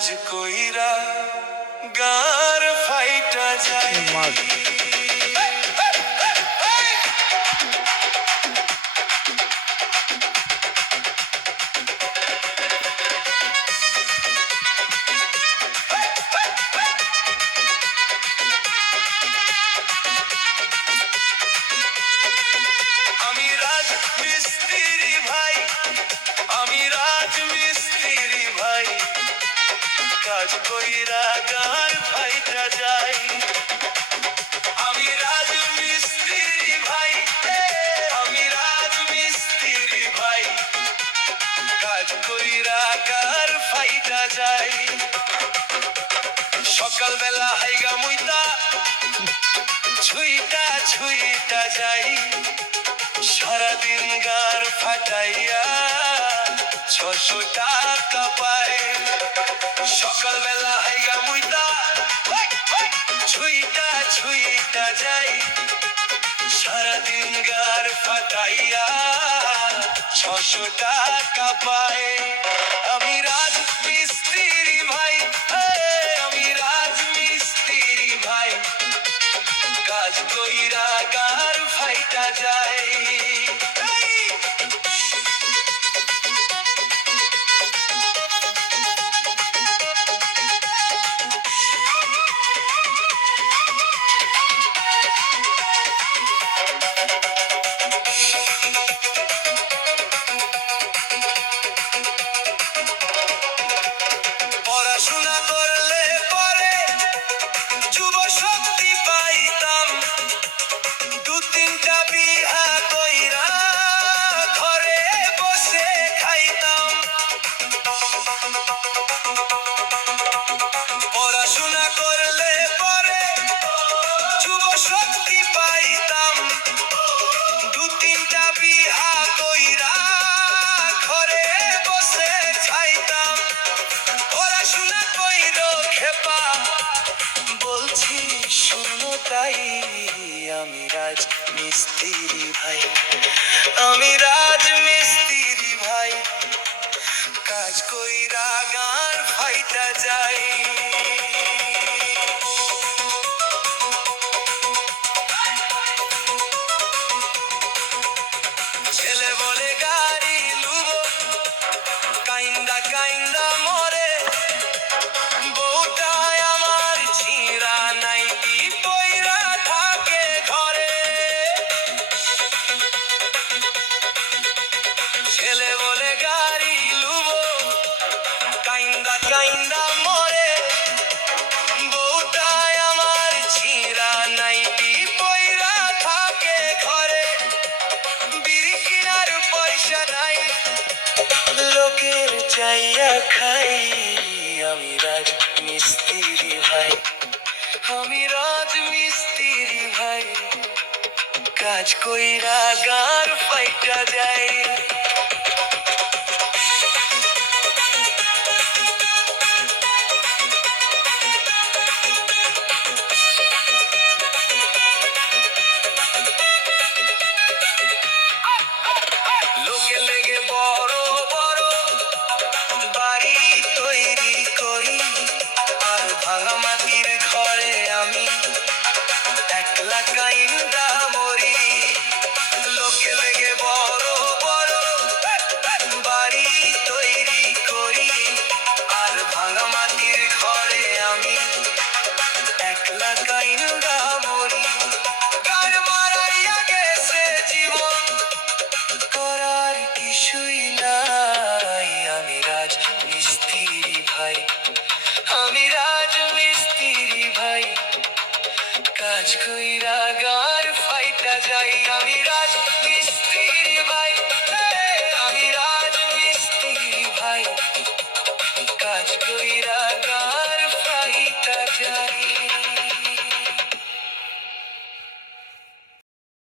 কাজ কইরা গার ফাইটা যায়। আমি রাজমিস্ত্রি ভাই, আমি রাজমিস্ত্রি ভাই, কাজ কইরা গার ফাইটা যাই। আমি রাজমিস্ত্রি ভাই, আমি রাজমিস্ত্রি ভাই, কাজ কইরা গার ফাইটা যাই। সকালবেলা হাইগা মুইতা ছুইটা ছুইটা যাই, সারাদিন গার ফাটাইয়া 600 টাকা পাই। সকালবেলা হাইগা মুইতা ছুইটা ছুইটা যাই, সারাদিন গার ফাটাইয়া 600 টাকা পাই। আমি রাজমিস্ত্রি ভাই, আমি রাজমিস্ত্রি ভাই, কাজ কইরা গার ফাইটা যায়। পড়াশোনা করলে পরে যুব শক্তি পাইতাম, 2-3টা বিহা কইরা ঘরে বসে খাইতাম। পড়াশোনা করলে পরে যুব শক্তি পাইতাম, 2-3টা বিহা কইরা ঘরে বসে খাইতাম। পড়াশোনা কইরো খেপা, বলছি শুনো তাই, আমি রাজমিস্ত্রি ভাই, আমি রাজমিস্ত্রি ভাই, কাজ কইরা গার ফাইটা যাই। ছেলে বলে গাড়ি লুবো, কাইন্দা কাইন্দা মরে, বউটায় আমার ছিঁড়া নাইটি পইরা থাকে ঘরে। ছেলে বলে গাড়ি লুবো, কাইন্দা কাইন্দা মরে, বউটায় আমার ছিঁড়া নাইটি পইরা থাকে ঘরে। বিড়ি কিনার পয়সা নাই, লোকের চাইয়া খাই, আমি রাজমিস্ত্রি ভাই, আমি রাজমিস্ত্রি ভাই, কাজ কইরা গার ফাইটা যাই। লোকে লেগে বড়